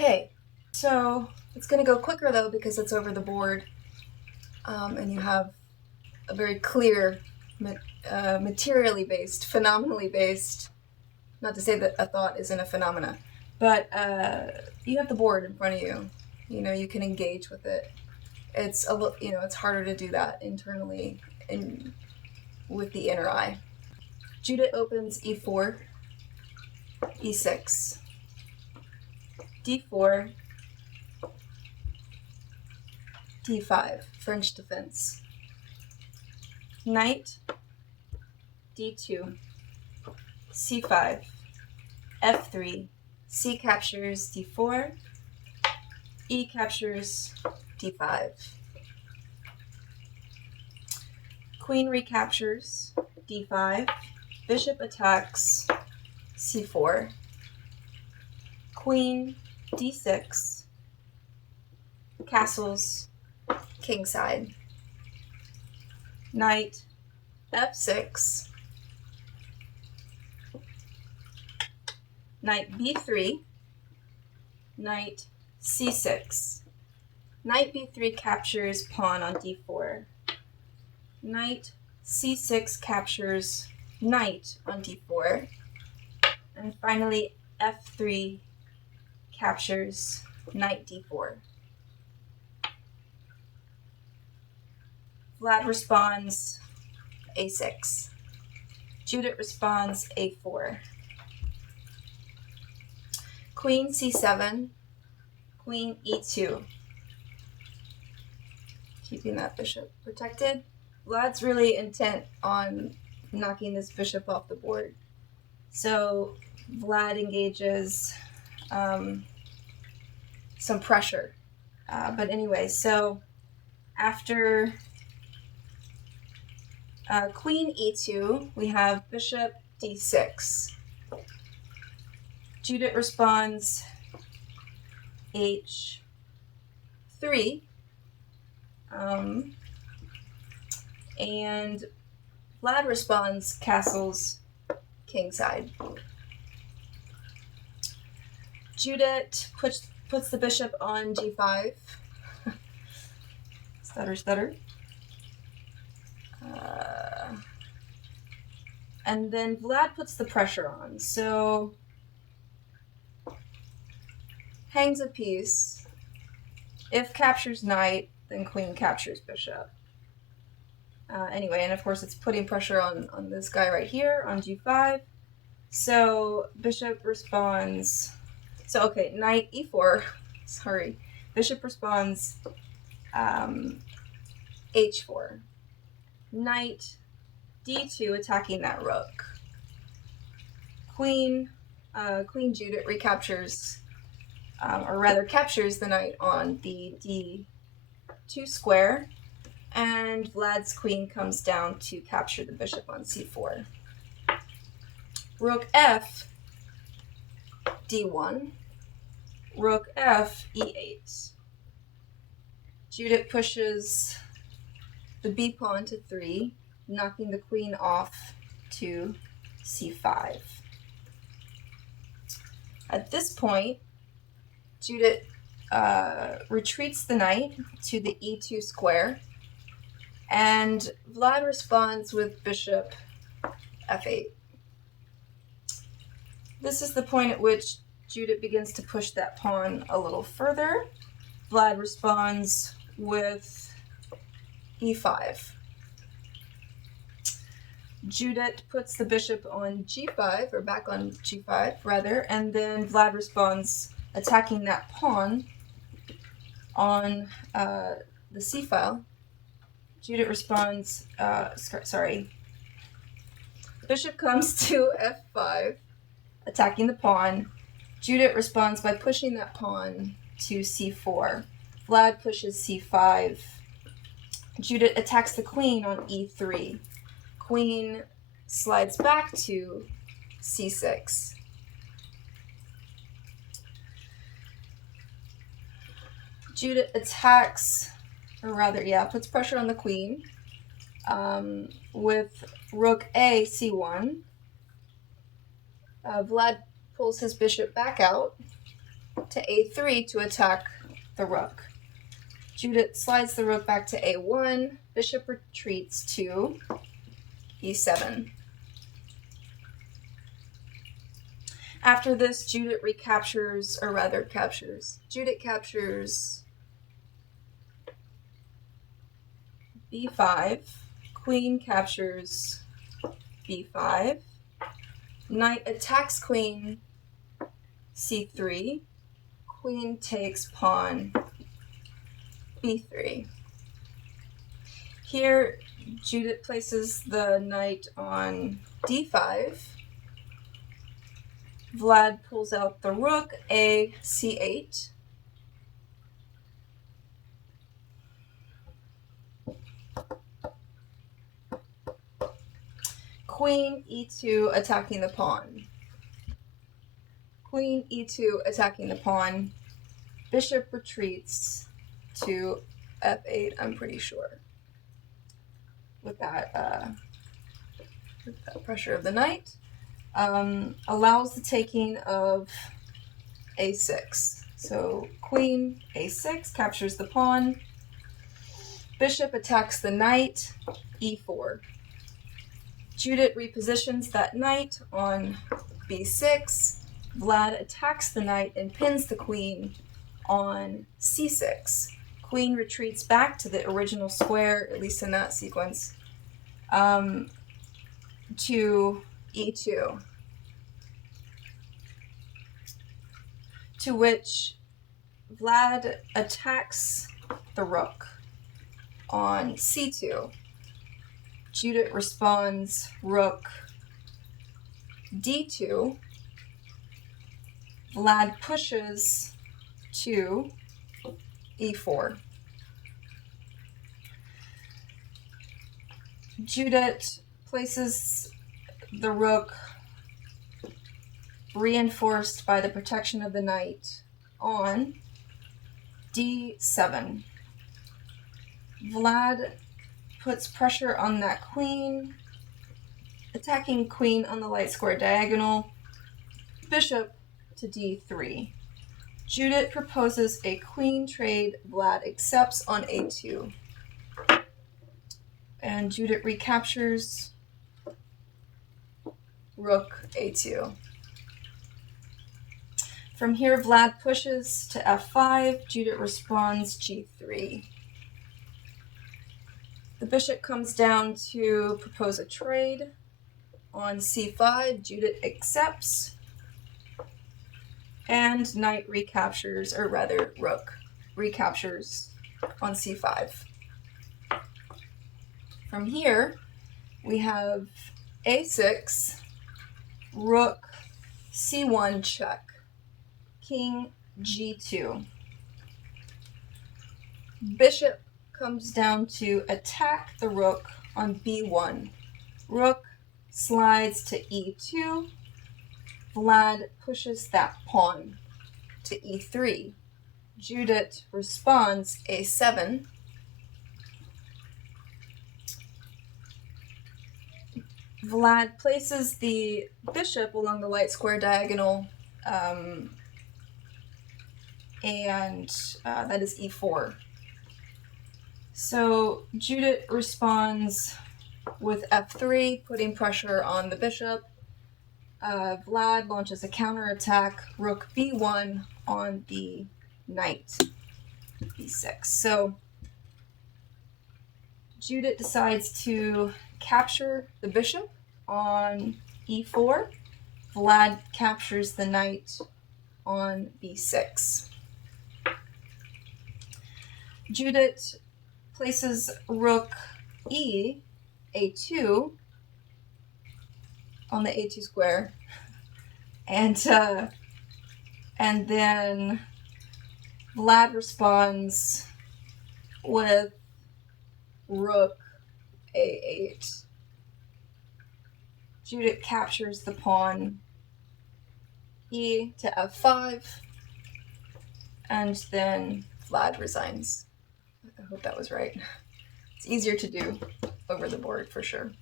Okay, so it's going to go quicker though because it's over the board, and you have a very clear, materially based, phenomenally based. Not to say that a thought isn't a phenomena, but you have the board in front of you. You know, you can engage with it. It's a little, it's harder to do that internally and with the inner eye. Judith opens E4, E6, D4, D5, French defense. Knight, D2, C5, F3, C captures D4, E captures D5. Queen recaptures D5, bishop attacks C4, queen D6, castles kingside, knight F6, knight B3, knight C6. Knight B3 captures pawn on D4. Knight C6 captures knight on D4. And finally, F3 captures knight D4. Vlad responds A6. Judith responds A4. Queen C7, queen E2. Keeping that bishop protected. Vlad's really intent on knocking this bishop off the board. So Vlad engages some pressure. But anyway, so after queen E2, we have bishop D6. Judith responds H3. And Vlad responds castles kingside. Judith puts the bishop on G5. Stutter. And then Vlad puts the pressure on. So hangs a piece. If captures knight, then queen captures bishop. Anyway, and of course it's putting pressure on this guy right here on G5. So bishop responds. So okay, knight E4. Sorry, bishop responds H4. Knight D2 attacking that rook. Queen Judith recaptures, or rather captures the knight on the D2 square. And Vlad's queen comes down to capture the bishop on C4. Rook F, D1. Rook F, E8. Judith pushes the B pawn to 3, knocking the queen off to C5. At this point, Judith retreats the knight to the E2 square. And Vlad responds with bishop F8. This is the point at which Judith begins to push that pawn a little further. Vlad responds with E5. Judith puts the bishop on G5, or back on G5 rather, and then Vlad responds attacking that pawn on the C file. Judith responds, bishop comes to F5, attacking the pawn. Judith responds by pushing that pawn to C4. Vlad pushes C5. Judith attacks the queen on E3. Queen slides back to C6. Judith attacks, or rather, puts pressure on the queen with rook A, C1. Vlad pulls his bishop back out. to a3 to attack the rook. Judit slides the rook back to a1. Bishop retreats to e7. After this, Judit recaptures, or rather captures. Judit captures b5. Queen captures b5. Knight attacks queen c3. Queen takes pawn b3. Here, Judit places the knight on d5. Vlad pulls out the rook, a c8. Queen e2 attacking the pawn. Queen e2 attacking the pawn. Bishop retreats to f8, I'm pretty sure. With that pressure of the knight. Allows the taking of a6. So queen a6 captures the pawn. Bishop attacks the knight, e4. Judit repositions that knight on b6. Vlad attacks the knight and pins the queen on c6. Queen retreats back to the original square, at least in that sequence, to e2. To which Vlad attacks the rook on c2. Judit responds rook d2. Vlad pushes to e4. Judit places the rook, reinforced by the protection of the knight, on d7. Vlad puts pressure on that queen, attacking queen on the light square diagonal. Bishop to d3. Judit proposes a queen trade. Vlad accepts on a2. And Judit recaptures rook a2. From here, Vlad pushes to f5. Judit responds g3. The bishop comes down to propose a trade on c5. Judit accepts. And knight recaptures, or rather rook recaptures on c5. From here, we have a6, rook c1 check, king g2. Bishop comes down to attack the rook on b1. Rook slides to e2. Vlad pushes that pawn to e3. Judit responds a7. Vlad places the bishop along the light square diagonal, and that is e4. So Judit responds with f3, putting pressure on the bishop. Vlad launches a counterattack, rook b1 on the knight b6. So Judit decides to capture the bishop on e4. Vlad captures the knight on b6. Judit places rook e a2 on the a2 square, and then Vlad responds with rook a8. Judit captures the pawn e to f5, and then Vlad resigns. I hope that was right. It's easier to do over the board for sure.